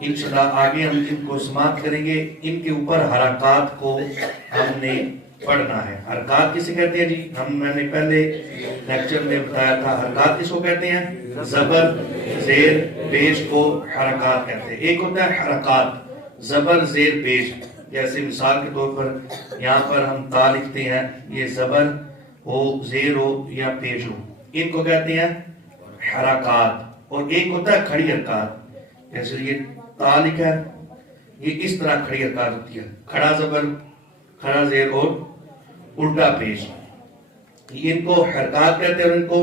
انشاءاللہ آگے ہم ان کو سماعت کریں گے. ان کے اوپر حرکات کو ہم نے پڑھنا ہے. حرکات کسے کہتے ہیں جی؟ میں نے پہلے لیکچر میں بتایا تھا حرکات کس کو کہتے ہیں؟ زبر زیر پیش کو حرکات کہتے ہیں. ایک ہوتا ہے حرکات زبر زیر پیش، جیسے مثال کے طور پر یہاں پر ہم تا لکھتے ہیں، یہ زبر ہو زیر ہو یا پیش ہو، ان کو کہتے ہیں حرکات. اور ایک ہوتا ہے کھڑی حرکات، جیسے یہ تا لکھا ہے، یہ اس طرح کھڑی حرکات ہوتی ہے، کھڑا زبر کھڑا زیر اور الٹا پیش، ان کو حرکات کہتے ہیں اور ان کو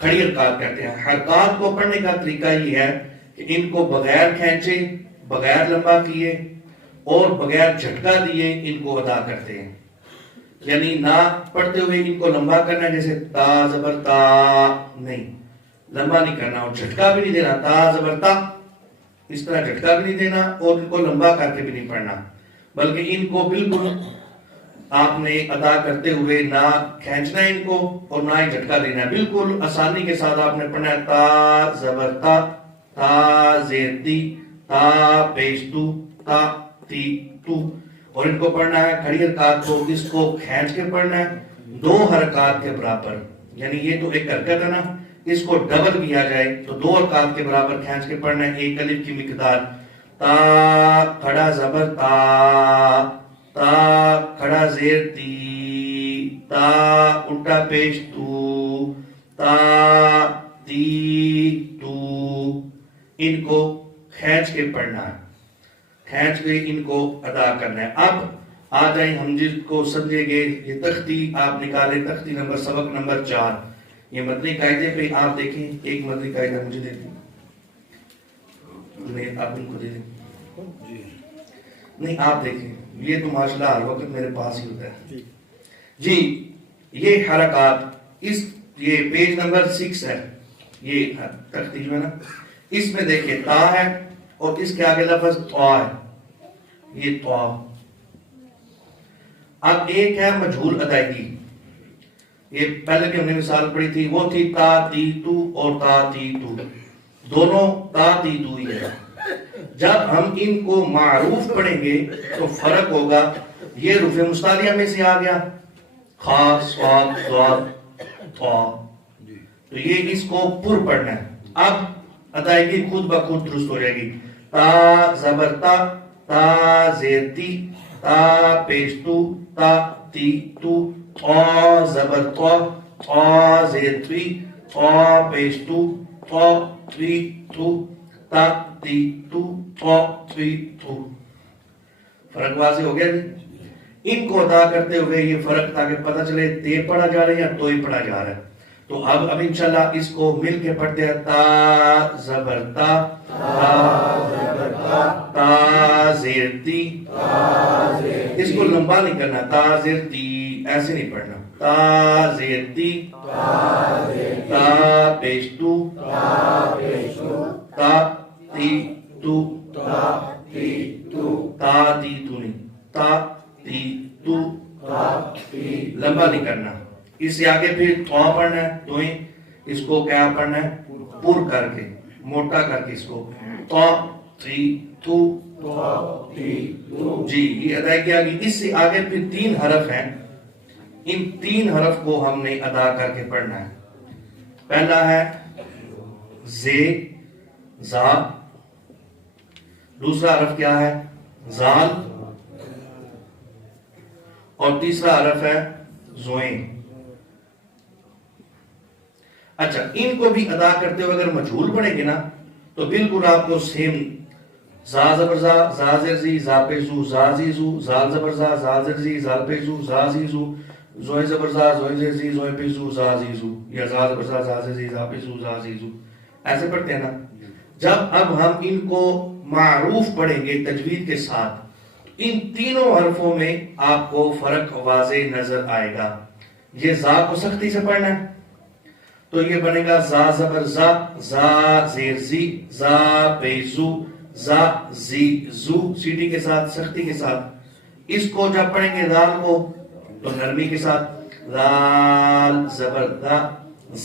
کھڑی حرکات کہتے ہیں. حرکات کو پڑھنے کا طریقہ یہ ہے کہ ان کو بغیر کھینچے، بغیر لمبا کیے اور بغیر جھٹکا دیے ان کو ادا کرتے ہیں. یعنی نہ پڑھتے ہوئے ان کو لمبا کرنا، جیسے تا زبر تا، نہیں لمبا نہیں کرنا، اور جھٹکا بھی نہیں دینا، تا زبر تا اس طرح جھٹکا بھی نہیں دینا اور ان کو لمبا کر کے بھی نہیں پڑھنا، بلکہ ان کو بالکل آپ نے ادا کرتے ہوئے نہ کھینچنا ہے ان کو اور نہ ہی جھٹکا دینا ہے. بالکل آسانی کے ساتھ آپ نے پڑھنا ہے تا زبر تا، تا زیر تی، تا پیش تو، تا تی تو. اور ان کو پڑھنا ہے کھڑی حرکات کو، اس کو کھینچ کے پڑھنا ہے 2 حرکات کے برابر. یعنی یہ تو ایک حرکت ہے نا، اس کو ڈبل کیا جائے تو 2 حرکات کے برابر کھینچ کے پڑھنا ہے. ایک الف کی مقدار تا کھڑا زبر تا، تا کھڑا زیر تی، تا الٹا پیش تو، تا تی تو. ان کو کھینچ کے پڑھنا ہے، کھینچ کے ان کو ادا کرنا ہے. اب آ جائیں ہم جس کو سمجھیں گے. یہ تختی آپ نکالیں، تختی نمبر سبق نمبر 4. یہ مدنی قاعدے پہ آپ دیکھیں، ایک مدنی قاعدہ مجھے دے دیں، نہیں آپ ان کو دے دیں، نہیں آپ دیکھیں، یہ تو ماشاءاللہ ہر وقت میرے پاس ہی ہوتا ہے جی. یہ حرکات یہ پیج نمبر 6 ہے، یہ تختی جو ہے نا، اس میں دیکھیں تا ہے اور اس کے آگے لفظ طا ہے، یہ طا. اب ایک ہے مجہول ادائیگی، یہ پہلے بھی ہم نے مثال پڑھی تھی، وہ تھی تا تی تو اور تا تی تو، دونوں تا تی تو ہی ہے. جب ہم ان کو معروف پڑھیں گے تو فرق ہوگا. یہ حروف مستعلیہ میں سے آ گیا، خا صاد ضاد طا، تو یہ اس کو پر پڑھنا ہے. اب ادائیگی خود بخود درست ہو جائے گی. تا زبر تا، تا زیر تی، تا پیش تو، تا تی تو، طا زبر طا، طا زیر تی، طا پیش تو، طا تی تو، تا تی تو، طا تی تو. فرق واضح ہو گیا جی. ان کو ادا کرتے ہوئے یہ فرق تاکہ پتہ چلے تے پڑھا جا رہا ہے یا تو ہی پڑھا جا رہا ہے. تو اب انشاءاللہ اس کو مل کے پڑھتے ہیں. تا زبر تا، تا زیر تی، اس کو لمبا نہیں کرنا، تا زیر تی ایسے نہیں پڑھنا، تا زیر تی، تا پیش تو، تا تی تو، تا تی تو نہیں، تا تی تو، لمبا نہیں کرنا. اس سے آگے پھر تو پڑھنا ہے، تو ہی اس کو کیا پڑھنا ہے؟ پر کر کے، موٹا کر کے اس کو تو تی تو جی. یہ ادائیگی آگی. اس سے آگے پھر 3 حرف ہیں، ان 3 حرف کو ہم نے ادا کر کے پڑھنا ہے. پہلا ہے زے زا، دوسرا حرف کیا ہے؟ زال، اور تیسرا حرف ہے زوئیں. اچھا، ان کو بھی ادا کرتے ہوئے اگر مجہول پڑھیں گے نا تو بالکل آپ کو سیم زا زبر زا، زا زر زی، زا پہ زو، زا زی زو، زال زبر زا، زا زر زی، زال پہ زو، زا زی زو، زوئیں زبر زا، زوئیں زر زی، زوئیں پہ زو، زا زی زو، یا زا زبر زا، زا زر زی، زا پہ زو، زا زی زو. ایسے پڑھتے ہیں نا. جب اب ہم ان کو معروف پڑھیں گے تجوید کے ساتھ، ان تینوں حرفوں میں آپ کو فرق واضح نظر آئے گا. یہ زا کو سختی سے پڑھنا ہے تو یہ بنے گا زا زبر زا، زا زیر زی، زا پیزو، زا زی زو، سیٹی کے ساتھ، سختی کے ساتھ. اس کو جب پڑھیں گے دال کو تو نرمی کے ساتھ، دال زبر دا،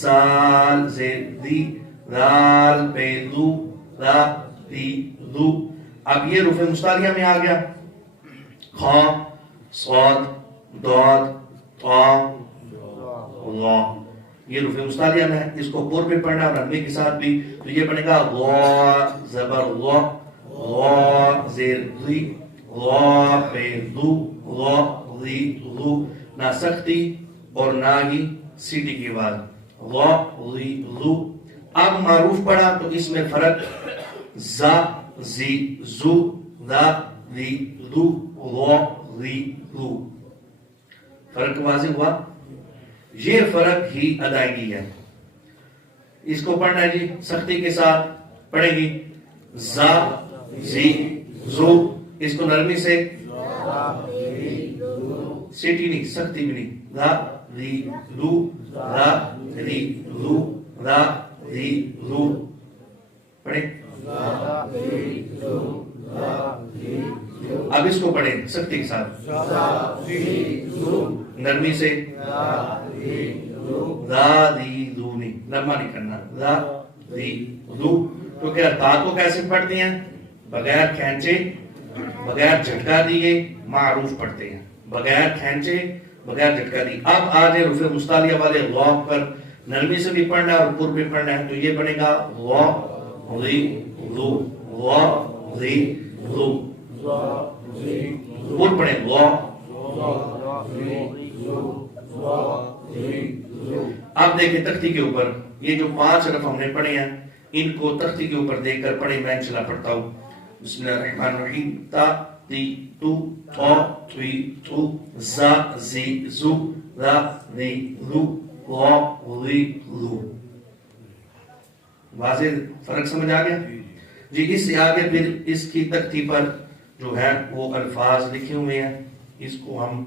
زال زیر دی، دال پیزو، دا दी दू। अब ये रुफ़े मुस्तालिया में आ गया, खा स्वाद दाद ता ला, ये रुफ़े मुस्तालिया में है। इसको पुर पे पढ़ना और नरमी के साथ भी, तो ये बनेगा ला ज़बर ला, ला ज़ेर ज़ी, ला पे दू, ला ज़ी ज़ू, ना सख्ती और ना ही सीटी की आवाज, ला ज़ी ज़ू। अब मारूफ पढ़ा तो इसमें फर्क जा जी जू दा दी दू ला ज़ी ज़ू, फर्क वाज़िह हुआ। ये फर्क ही अदायगी है। इसको पढ़ना है जी सख्ती के साथ, पढ़ेगी जा जी जू, इसको नरमी से, सीटी नहीं सख्ती भी नहीं, ला दी लू ला दी लू ला दी लू, पढ़े। अब इसको पढ़े सख्ती के साथ, नरमी से, दा दी दू नहीं, नरमा नहीं करना, दा दी दू। तो क्या ता को कैसे पढ़ते हैं? बगैर खींचे बगैर झटका दिए मारूफ पढ़ते हैं, बगैर खींचे बगैर झटका दिए। अब आ जाए रुफ़े मुस्तालिया वाले लॉ पर, नरमी से भी पढ़ना है और पुर भी पढ़ना है, तो ये बनेगा लॉ ली लू लॉ ली लू, पुर पढ़े लॉ। अब देखिए तख्ती के ऊपर ये जो 5 हरफ हमने पढ़े हैं, इनको तख्ती के ऊपर देखकर पढ़े, मैं इंशाल्लाह पढ़ता हूँ। बिस्मिल्लाहिर्रहमानिर्रहीम, ता ती तू था थी थू जा जी जू ला दी लू ला ली लू। वाज़ेह फर्क समझ आ गया जी। इससे आगे फिर इसकी तख्ती पर जो है वो अल्फाज लिखे हुए हैं, इसको हम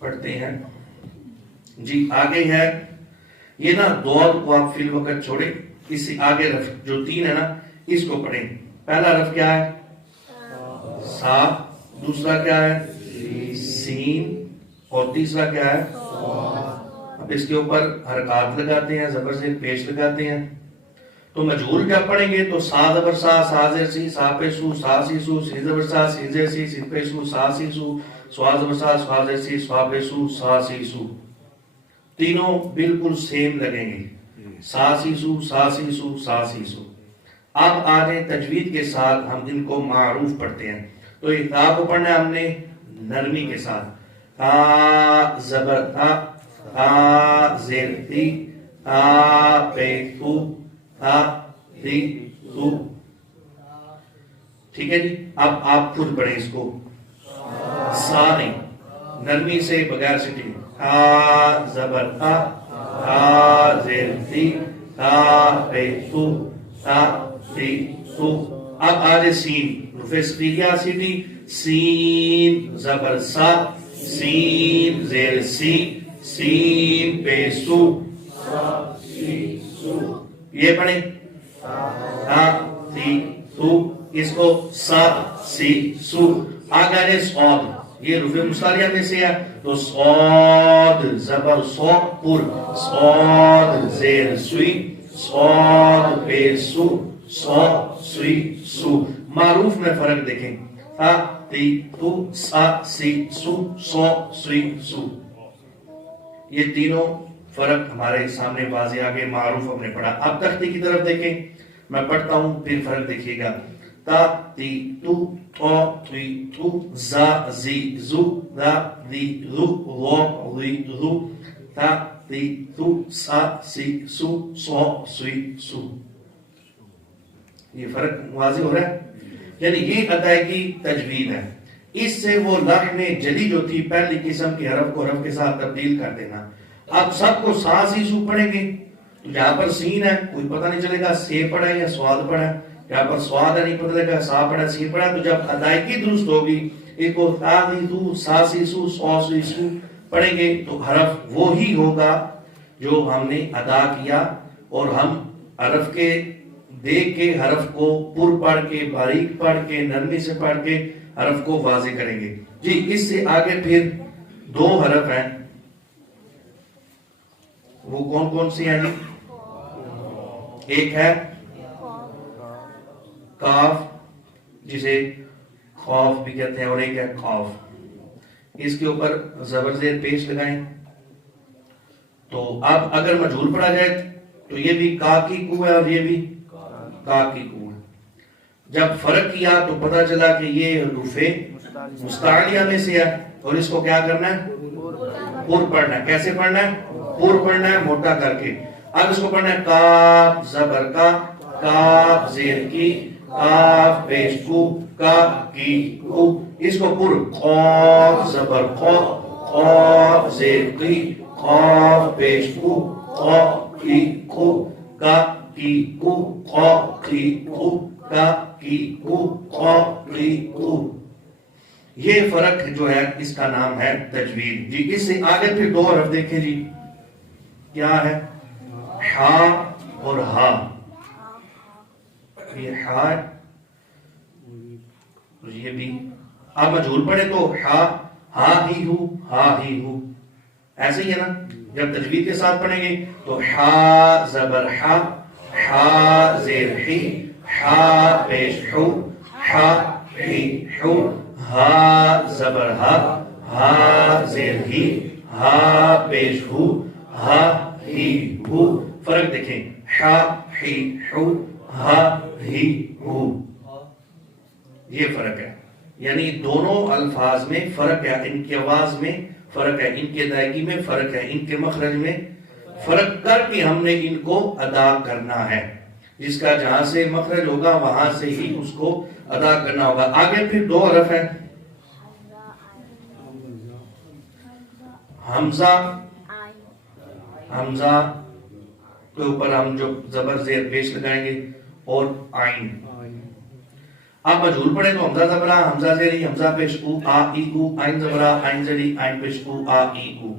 पढ़ते हैं जी। आगे है ये ना दौद को आप फिल वक्त छोड़े, इससे आगे रफ जो 3 है ना इसको पढ़ें। पहला रफ क्या है? सा, दूसरा क्या है? सीन, और तीसरा क्या है? अब इसके ऊपर हरकत लगाते हैं, जबर से पेश लगाते हैं। तो मजहूल क्या पढ़ेंगे? तो सा जबर सा जेर सी, सा पे सू, सा सी सू, सी जबर सी जेर सी, सी पे सू, सा सी सू, स्वा जबर स्वा जेर सी, स्वा पे सू, सा सी सू। तीनों बिल्कुल सेम लगेंगे, सा सी सू सा सी सू सा सी सू। अब आ रहे तजवीद के साथ हम इनको मारूफ पढ़ते हैं। तो ये ता को पढ़ना है हमने नरमी के साथ, ता जबर ता जेर ती, ता पे तू, ता ती तू, ठीक है जी। अब आप खुद पढ़े इसको, सा नहीं, नरमी से बगैर सिटी, ता जबर ता जेर ती, ता पे तू, ता ती तू। अब आगे सीन, रुफ़े सक़ीलिया सीटी, सीन जबर सा, सीन जेर सी, सीन पे सू, ये पढ़े ता ती तू, इसको सा सी सू। आगे सौद, ये रुफ़े मुस्तालिया में से है, तो सौद जबर सौ पुर, सौद जेर सुई, सौद पे सू, सौ सुई सू। मारूफ में फर्क देखें, ता ती तू सा सी सू, सौ सुई सू। ये तीनों फर्क हमारे सामने वाज़ेह आगे मारूफ हमने पढ़ा। अब तख्ती की तरफ देखें, मैं पढ़ता हूं फिर फर्क देखिएगा। ता ती तू तो थी तू जा जी जू दा दी लू लो ली लू, ता ती तू सा सी सू, सौ सुई सू। ये फर्क वाज़ेह हो रहा है, यानी ये अदायगी तजवीद है। इससे वो लहने जली जो थी पहली किस्म के हरफ को हरफ के साथ तब्दील कर देना। अब सबको सा सी सू पढ़ेंगे, तो यहाँ पर सीन है कोई पता नहीं चलेगा से पढ़ा है या स्वाद पढ़ा है, यहाँ पर स्वाद है नहीं पता चलेगा सा पढ़ा सी पढ़ा। तो जब अदायगी दुरुस्त होगी, इसको ता सी सू सा सी सू सौ सी सू पढ़ेंगे, तो हरफ वो ही होगा जो हमने अदा किया। और हम हरफ के देख के हरफ को पुर पढ़ के, बारीक पढ़ के, नरमी से पढ़ के हरफ को वाज़ेह करेंगे जी। इससे आगे फिर 2 हरफ हैं, वो कौन कौन सी हैं जी? एक है काफ जिसे खौफ भी कहते हैं और एक है खौफ, इसके ऊपर जबर जेर पेश लगाएं। तो अब अगर मजहूल पढ़ा जाए तो ये भी का की कू है और ये भी का की कू है। जब फर्क किया तो पता चला कि ये रूफे मुस्तालिया में से है और इसको क्या करना है, पूर पढ़ना है। कैसे पढ़ना है, पूर पढ़ना है मोटा करके। अब इसको पढ़ना है काफ जबर का, काफ जेर की, काफ पेश कू, का की कू, इसको पूर खौफ जबर खौ, खौफ जेर की, खौफ पेश कू, खौ की कू, का की कू, खौ की कू, का की कू, खौ की कू। ये फर्क जो है इसका नाम है तजवीद जी। इससे आगे फिर दो हरफ देखें जी, क्या है, हा और हा। ये हा ये भी, आप मजहूल पढ़े तो हा ही हूं, हा ही हूं, ऐसे ही है ना। जब तजवीद के साथ पढ़ेंगे तो हा जबर हा, हा जेर ही, हा पेश हु, हा ही हु, हा जबर हा जेर ही, हा पेश हु, हा ही हु। फर्क देखें, हा ही हु, हा ही हु, ये फर्क है। यानी दोनों अल्फाज में फर्क है, इनकी आवाज में फर्क है, इनकी अदायगी में फर्क है, इनके मखरज में फर्क करके हमने इनको अदा करना है। जिसका जहां से मखरज होगा वहां से ही उसको अदा करना होगा। आगे फिर दो हरफ है, हमजा, हमजा के ऊपर हम जो जबर जेर पेश लगाएंगे और आइन। आप मजहूल पढ़े तो हमजा जबरा, हमजा जेरी, हमजा पेश उ, आ ई उ, आइन जबरा, आइन जेरी, आइन पेश उ, आ ई उ,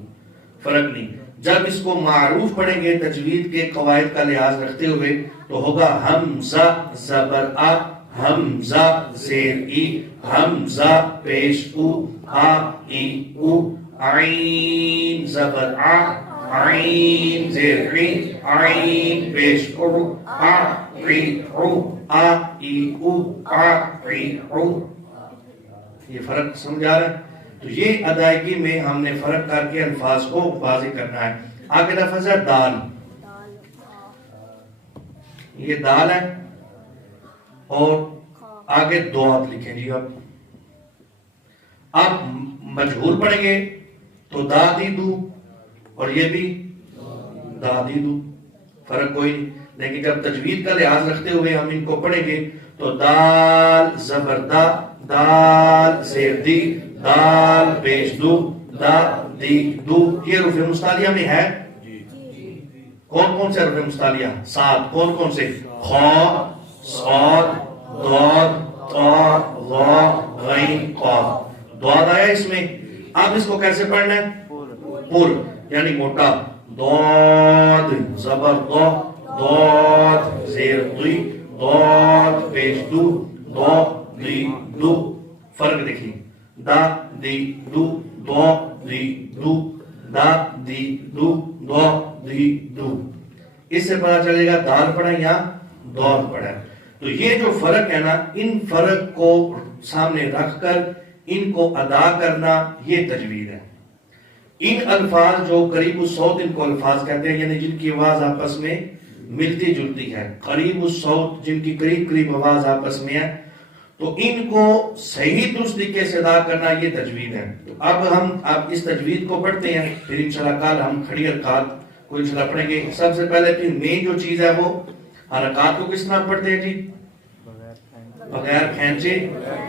फर्क नहीं। जब इसको मारूफ पढ़ेंगे तजवीद के कवायद का लिहाज रखते हुए तो होगा हमजा जबर आ, हमजा जेर ई, हमजा पेश उ, आ ई उ, आइन जबर आ, आइन जेर ई, आइन पेश उ, आ ई उ, आ ई उ, आ ई उ। ये फर्क समझ आ रहा है। तो ये अदायगी में हमने फर्क करके अल्फाज को वाज़ेह करना है। आगे लफ्ज़ है दाल, ये दाल है और आगे दौत लिखें जी। अब मजहूल पढ़ेंगे तो दादी दू और ये भी दादी दू, फर्क कोई नहीं। लेकिन जब तजवीद का लिहाज रखते हुए हम इनको पढ़ेंगे तो दाल जबरदा, दाल जेर दी, दाल पेश दू, दा दी दू, ये रुफ़े मुस्तालिया में है। कौन कौन से रुफ़े मुस्तालिया? सात। कौन कौन से? खौ, सौद, दौद, तौ, ज़ौ, गैन, क़ाफ। दौद आया इसमें। अब इसको कैसे पढ़ना है? पुर यानी मोटा, दौद जबर दौ, दौद जेर दुई, दौद पेश दू, दौ दी दू। फर्क देखिए, दा दी दू, दौ दी दू, दा दी दू, दौ दी दू। इससे पता चलेगा दाल पढ़ा या दौर पढ़ा। तो ये जो फर्क है ना, इन फर्क को सामने रखकर इनको अदा करना ये तजवीद है। इन अल्फाज जो करीब सौत इनको अल्फाज कहते हैं, यानी जिनकी आवाज आपस में मिलती जुलती है, करीब सौत जिनकी करीब करीब आवाज आपस में है, तो इनको सही दुरुस्त तरीके से अदा करना ये तजवीद है। तो अब हम इस तजवीद को पढ़ते हैं, फिर इंशाल्लाह कल हम खड़ी हरकत को इंशाल्लाह पढ़ेंगे। सबसे पहले तो मेन जो चीज है वो हरकत को किस तरह पढ़ते हैं जी? बगैर खींचे,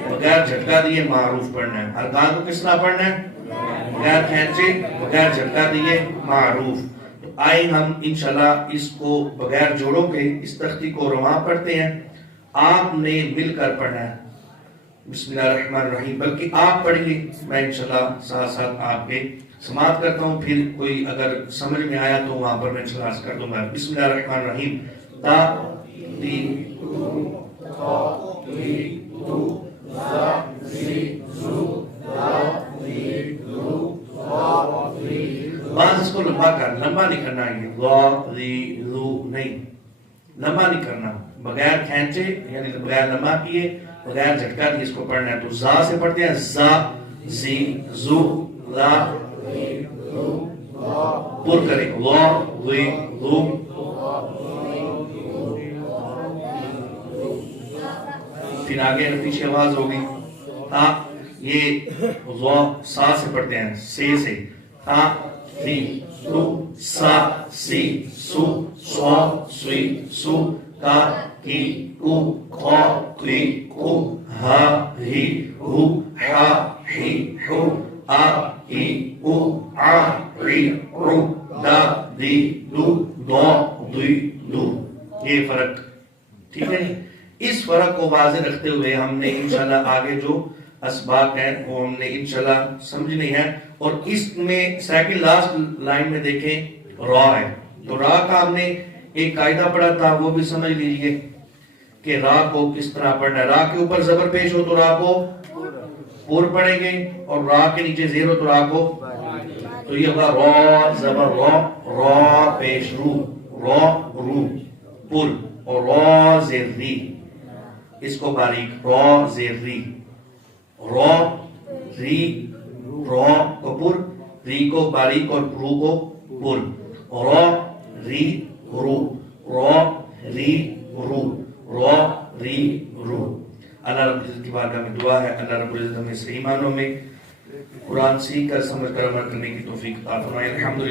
बगैर झटका दिए मारूफ पढ़ना है। हरकत को किस तरह पढ़ना है? बगैर खींचे, बगैर झटका दिए मारूफ। तो आए हम इंशाल्लाह इसको बगैर जोड़ों के इस तख्ती को रवां पढ़ते हैं। आपने मिलकर पढ़ना है बिस्मिल्लाहिर्रहमानिर्रहीम, बल्कि आप पढ़िए, मैं इंशाल्लाह साथ साथ आपके समाप्त करता हूँ। फिर कोई अगर समझ में आया तो वहां पर मैं इंशाल्लाह कर दूंगा। बिस्मिल्लाहिर्रहमानिर्रहीम। ता ती तो ती तू ज़ा ज़ी ज़ू ज़ा ज़ी ज़ू ज़ा ज़ी। बाज़ इसको लंबा नहीं करना, ये ज़ा ज़ी ज़ू नहीं, लंबा नहीं करना, بغیر کھینچے یعنی بغیر لمحہ کیے بغیر جھٹکا دیے اس کو پڑھنا ہے. تو زا سے پڑھتے ہیں زا زی زو لا پر کریں وا وی ذو پھر آگے پیچھے آواز ہوگی تا یہ وا سا سے پڑھتے ہیں سے تا ری سو سا سی سو سوا سوی سو کا کی کو کھا کلی کو ہا ہی ہو ہا ہی ہو آ ای او آ ری رو دا دی دو دو دی دو. یہ فرق ٹھیک ہے. اس فرق کو واضح رکھتے ہوئے ہم نے انشاءاللہ آگے جو اسباق ہیں وہ ہم نے انشاءاللہ سمجھنی ہے. اور اس میں سیکنڈ لاسٹ لائن میں دیکھیں را ہے تو را کا ہم نے ایک قاعدہ پڑھا تھا وہ بھی سمجھ لیجئے کہ را کو کس طرح پڑھنا ہے. را کے اوپر زبر پیش ہو تو را کو پور پڑھیں گے اور را کے نیچے زیر ہو تو را کو تو یہ ہوگا را زبر را پیش رو را رو پور اور را زیر ری اس کو باریک را زیر ری را ری را کو پور ری کو باریک اور رو کو پور را ری رو را ری رو را ری رو. اللہ رب العزت کی بارگاہ میں دعا ہے اللہ رب العزت ہمیں صحیح معنوں میں قرآن سیکھ کر سمجھ کر عمل کرنے کی توفیق عطا فرمائے. الحمدللہ.